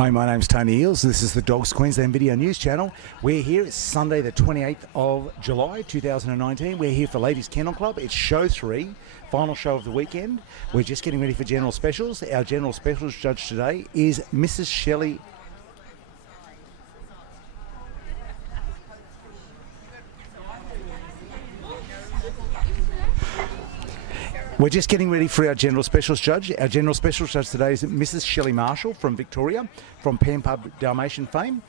Hi, my name's Tony Eales. This is the Dogs Queensland Video News Channel. We're here. It's Sunday the 28th of July 2019. We're here for Ladies Kennel Club. It's show 3, final show of the weekend. We're just getting ready for general specials. Our general specials judge today is Mrs. Shelley. We're just getting ready for our General Specials Judge. Our General Specials Judge today is Mrs. Shelley Marshall from Victoria, from Pub Dalmatian fame.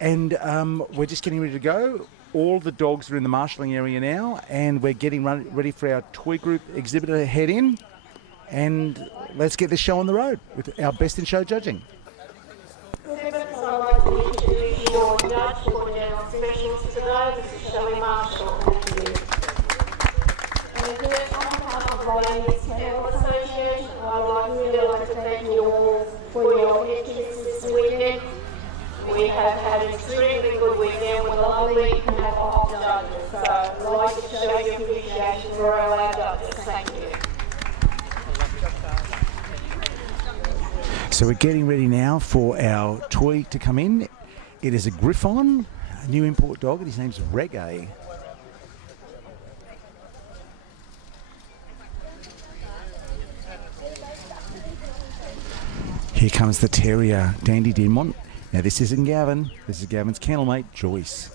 And we're just getting ready to go. All the dogs are in the marshalling area now, and we're getting ready for our toy group exhibitor to head in. And let's get this show on the road with our Best in Show judging. I'd like to introduce your judge for General Specials today, Mrs. Shelley Marshall. Thank you. On behalf of the Ladies Kennel Association, I'd really like to thank you all for your attention this weekend. We have had an extremely good weekend with a lovely panel of judges, so I'd like to show you appreciation for all our judges. Thank you. So we're getting ready now for our toy to come in. It is a Griffon, a new import dog, and his name's Reggae. Here comes the Terrier, Dandy Dinmont. Now this isn't Gavin, this is Gavin's kennel mate, Joyce.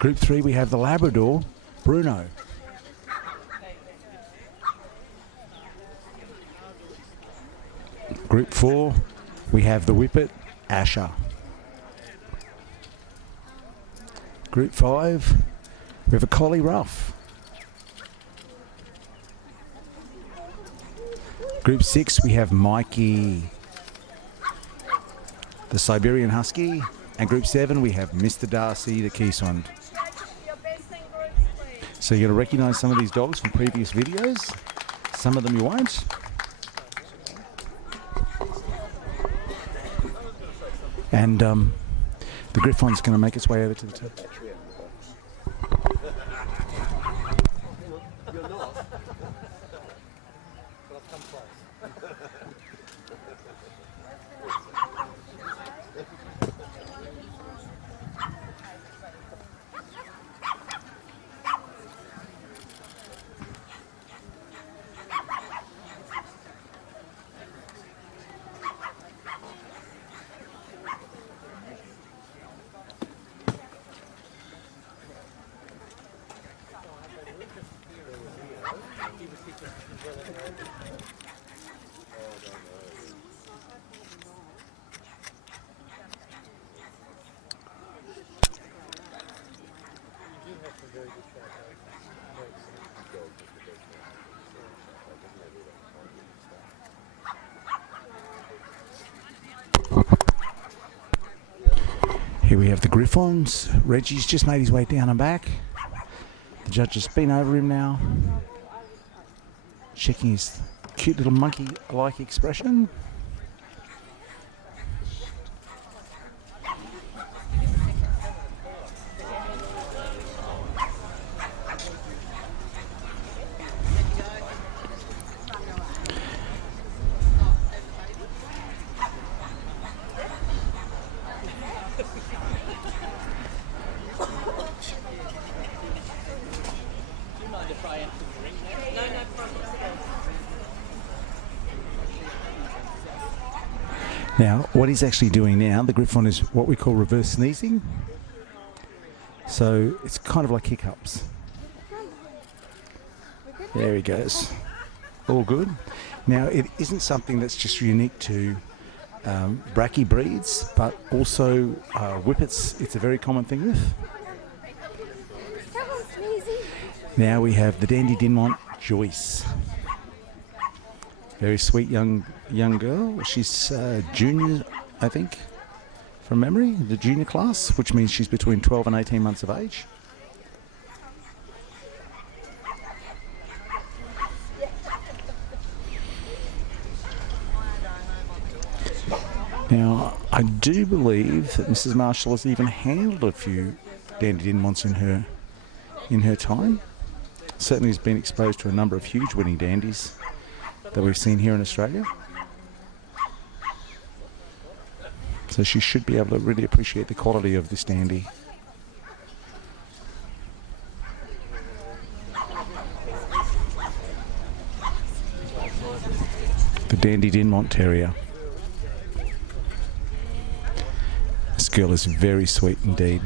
Group 3 we have the Labrador, Bruno. Group 4 we have the Whippet, Asher. Group 5 we have a Collie Ruff. Group 6, we have Mikey, the Siberian Husky. And Group 7, we have Mr. Darcy, the Keeswand. So you're going to recognise some of these dogs from previous videos. Some of them you won't. And the Griffon's going to make its way over to the top. Here we have the Griffons. Reggie's just made his way down and back. The judge has been over him now, checking his cute little monkey-like expression. Now, what he's actually doing now, the Griffon, is what we call reverse sneezing. So it's kind of like hiccups. There he goes. All good. Now, it isn't something that's just unique to Brachy breeds, but also Whippets. It's a very common thing with. Now we have the Dandy Dinmont, Joyce. Very sweet young girl. She's junior, I think, from memory, the junior class, which means she's between 12 and 18 months of age. Now, I do believe that Mrs. Marshall has even handled a few Dandy Dinmonts in her time. Certainly has been exposed to a number of huge winning dandies that we've seen here in Australia. So she should be able to really appreciate the quality of this dandy. The Dandy Dinmont Terrier. This girl is very sweet indeed.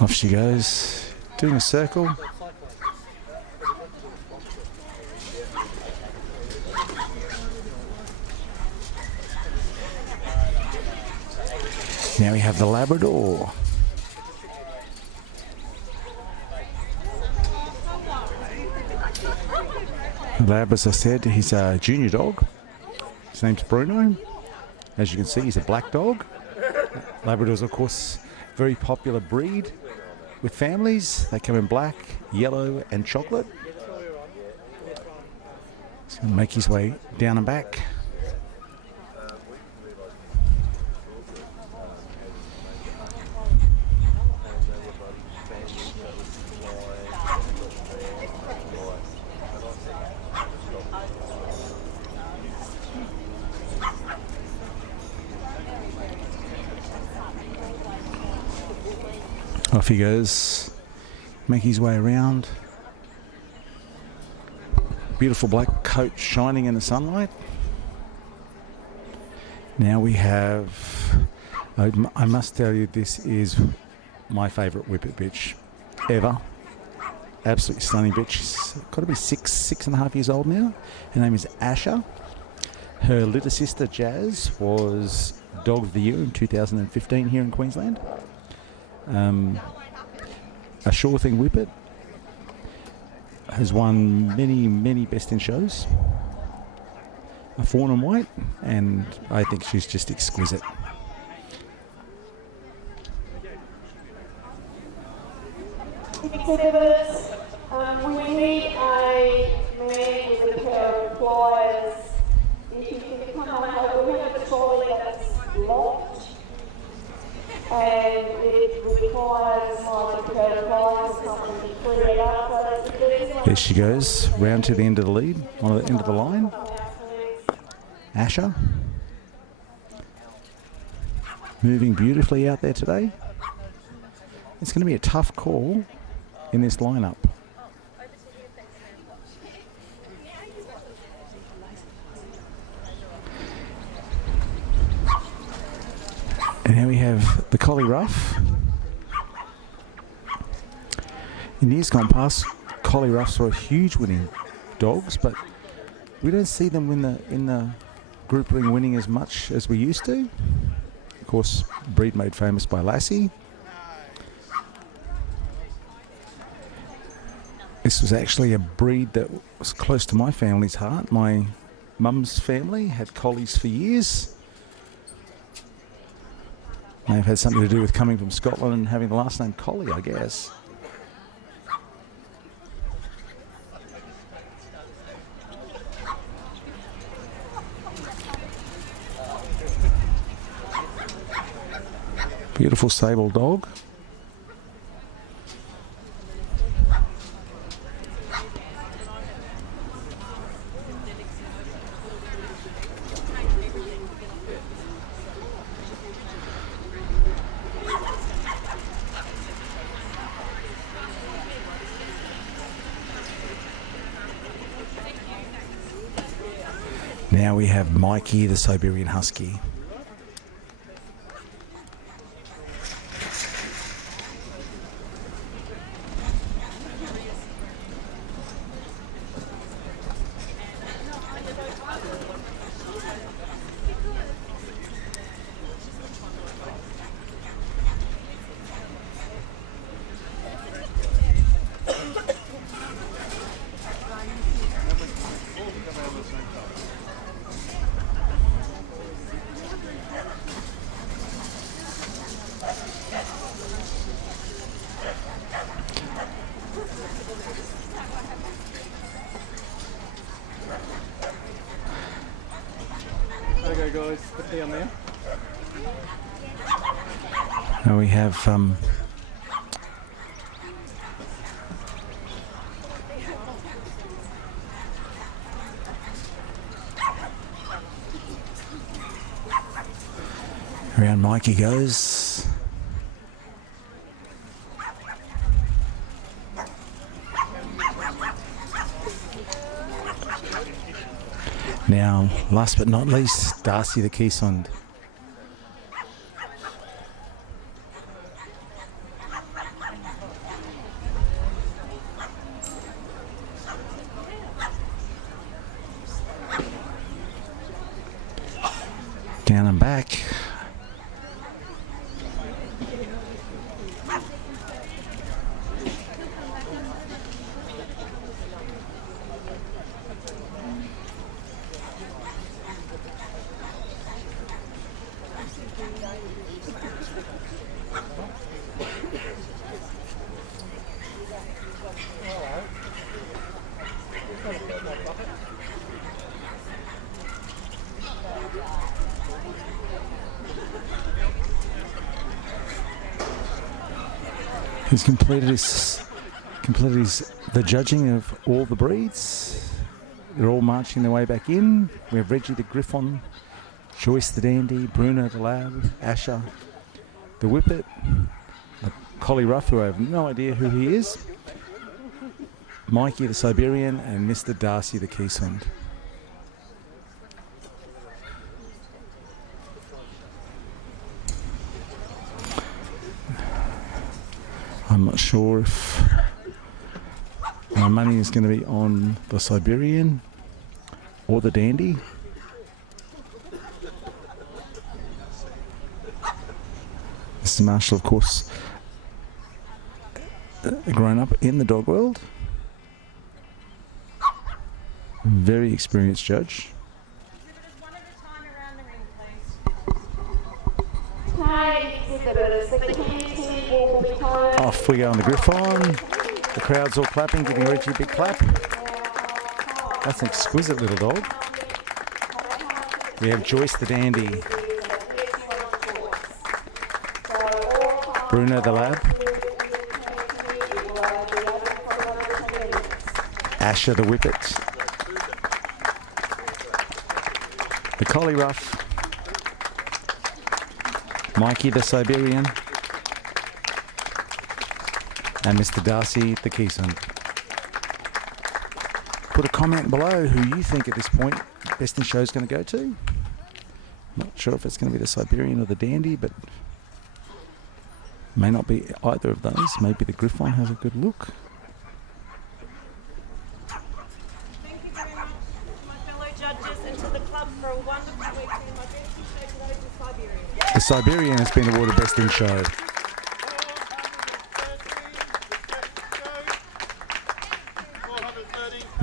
Off she goes, doing a circle. Now we have the Labrador. The Lab, as I said, he's a junior dog. His name's Bruno. As you can see, he's a black dog. Labradors, of course, very popular breed with families. They come in black, yellow and chocolate. He's going to make his way down and back. Off he goes, make his way around. Beautiful black coat shining in the sunlight. Now we have, I must tell you, this is my favourite Whippet bitch ever. Absolutely stunning bitch. She's got to be 6.5 years old now. Her name is Asha. Her little sister Jazz was Dog of the Year in 2015 here in Queensland. A sure thing Whippet, has won many best in shows. A fawn and white, and I think she's just exquisite. Exhibitors, we need a man with a pair of pliers. If you can come on, we have a trolley that's locked, and it requires like a pair of pliers or something to clear it up. There she goes, round to the end of the lead, on the end of the line. Asha, moving beautifully out there today. It's going to be a tough call in this lineup. And here we have the Collie Rough. In years gone past, Collie Roughs were huge winning dogs, but we don't see them in the group ring winning as much as we used to. Of course, breed made famous by Lassie. This was actually a breed that was close to my family's heart. My mum's family had collies for years. May have had something to do with coming from Scotland and having the last name Collie, I guess. Beautiful sable dog. Now we have Mikey, the Siberian Husky. Okay guys, put me on there. Now we have Around Mikey goes. Now, last but not least, Darcy the Keysond. Down and back. He's completed the judging of all the breeds. They're all marching their way back in. We have Reggie the Griffon, Joyce the Dandy, Bruno the Lab, Asher the Whippet, the Collie Ruff, who I have no idea who he is, Mikey the Siberian, and Mr. Darcy the Keysond. I'm not sure if my money is going to be on the Siberian or the Dandy. Mr. Marshall, of course, grown up in the dog world. Very experienced judge. Off we go on the Griffon. The crowd's all clapping, giving Reggie a big clap. That's an exquisite little dog. We have Joyce the Dandy, Bruno the Lab, Asher the Whippet, the Collie Ruff, Mikey the Siberian, and Mr. Darcy the Keysond. Put a comment below who you think at this point Best in Show is going to go to. Not sure if it's going to be the Siberian or the Dandy, but may not be either of those. Maybe the Griffon has a good look. Thank you very much to my fellow judges and to the club for a wonderful weekend. My best in show today is the Siberian. The Siberian has been awarded Best in Show.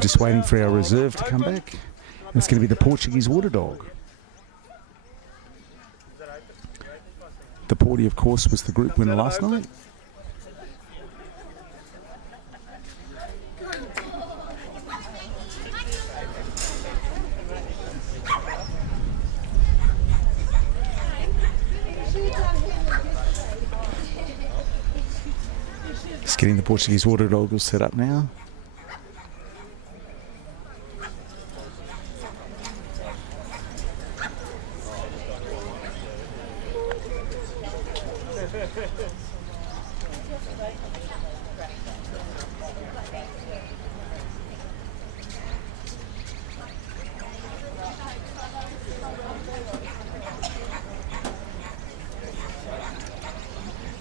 Just waiting for our reserve to come back. And it's going to be the Portuguese Water Dog. The Porty, of course, was the group winner last night. Just getting the Portuguese Water Dog all set up now.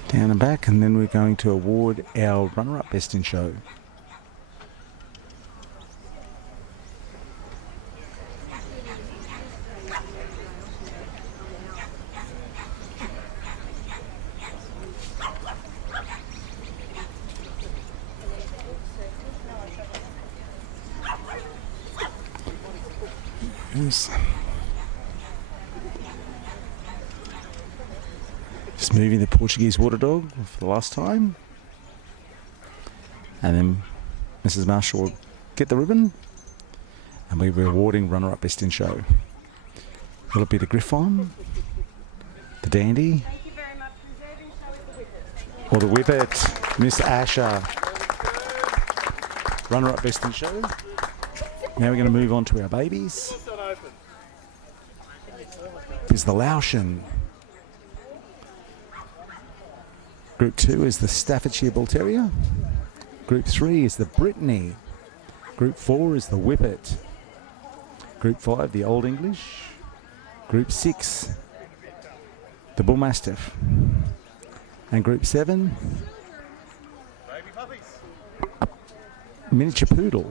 Down and back, and then we're going to award our runner-up Best in Show. Yes. Just moving the Portuguese Water Dog for the last time. And then Mrs. Marshall will get the ribbon. And we'll be awarding runner-up Best in Show. Will it be the Griffon, the Dandy, Thank you very much. Reserving show is the Whippet. or the Whippet? Miss Asher. Runner-up Best in Show. Now we're going to move on to our babies. There's the Laotian. Group 2 is the Staffordshire Bull Terrier. Group 3 is the Brittany. Group 4 is the Whippet. Group 5, the Old English. Group 6, the Bull Mastiff. And Group 7, a miniature poodle.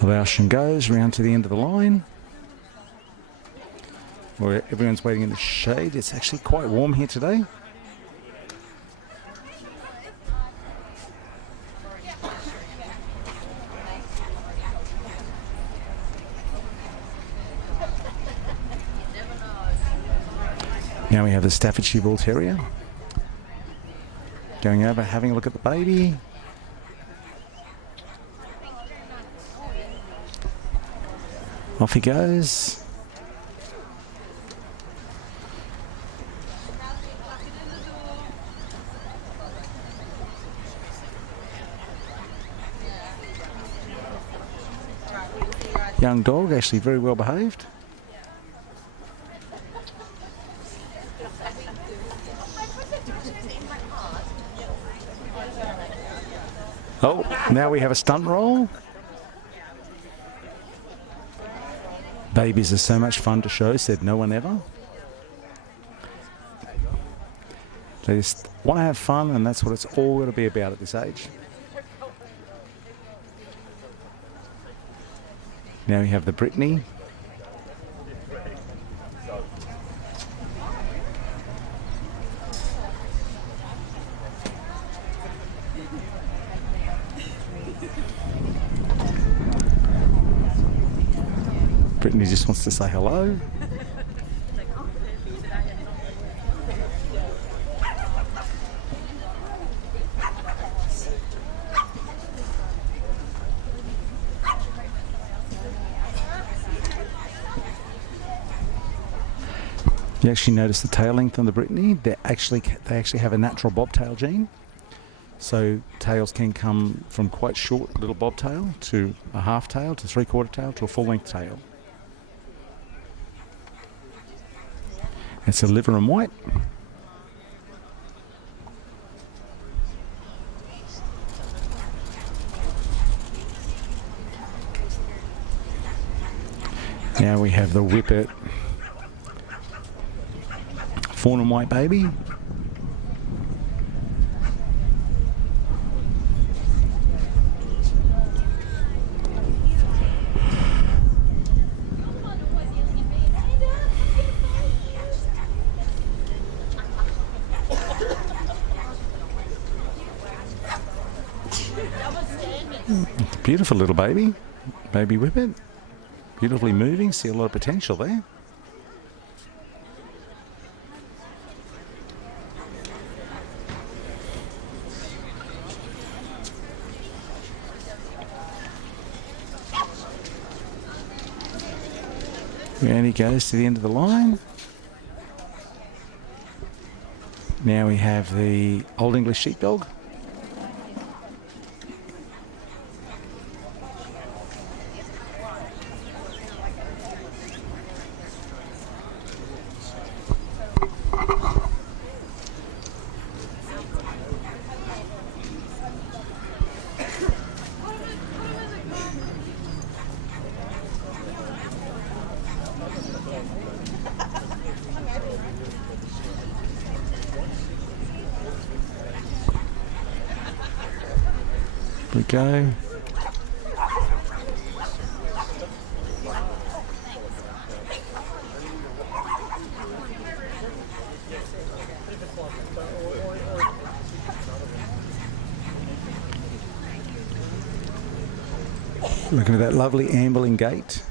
The Laotian goes round to the end of the line where everyone's waiting in the shade. It's actually quite warm here today. Now we have the Staffordshire Bull Terrier going over, having a look at the baby. Off he goes. Young dog, actually very well behaved. Oh, now we have a stunt roll. Babies are so much fun to show, said no one ever. They just want to have fun, and that's what it's all going to be about at this age. Now we have the Brittany. Brittany just wants to say hello. You actually notice the tail length on the Brittany. They actually have a natural bobtail gene. So tails can come from quite short little bobtail to a half tail to three-quarter tail to a full-length tail. It's a liver and white. Now we have the Whippet fawn and white baby. Beautiful little baby Whippet. Beautifully moving, see a lot of potential there. And he goes to the end of the line. Now we have the Old English Sheepdog. go. Looking at that lovely ambling gait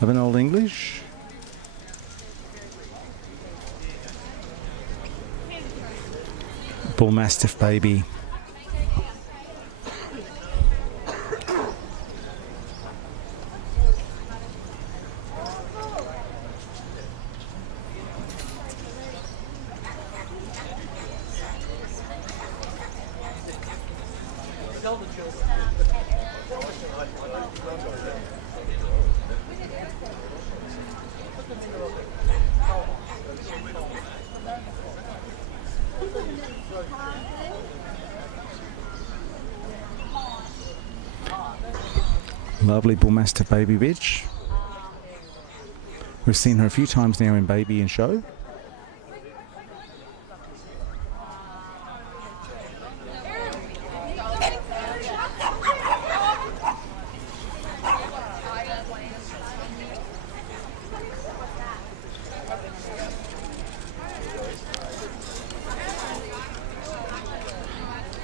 of an Old English. Bull Mastiff baby. Lovely Bull Mastiff baby bitch. We've seen her a few times now in baby and show.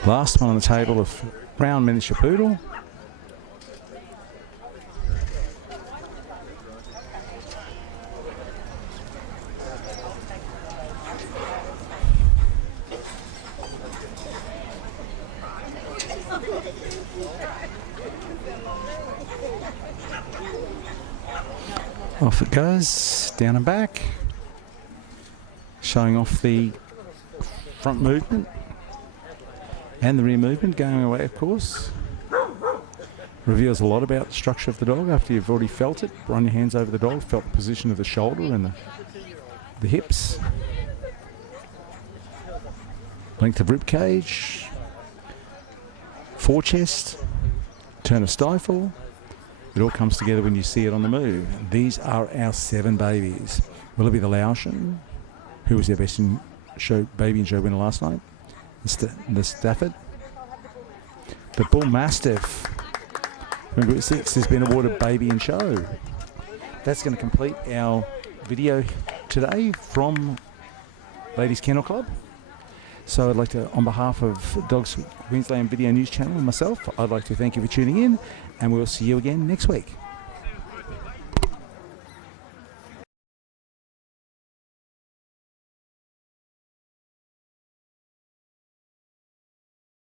Last one on the table of brown miniature poodle. Off it goes, down and back, showing off the front movement and the rear movement, going away of course. Reveals a lot about the structure of the dog after you've already felt it. Run your hands over the dog, felt the position of the shoulder and the hips. Length of rib cage, fore chest, turn of stifle. It all comes together when you see it on the move. These are our 7 babies. Will it be the Laotian, who was our best in show, baby and show winner last night? The Stafford. The Bull Mastiff, number 6, has been awarded baby and show. That's going to complete our video today from Ladies Kennel Club. So I'd like to, on behalf of Dogs Queensland Video News Channel and myself, I'd like to thank you for tuning in, and we'll see you again next week.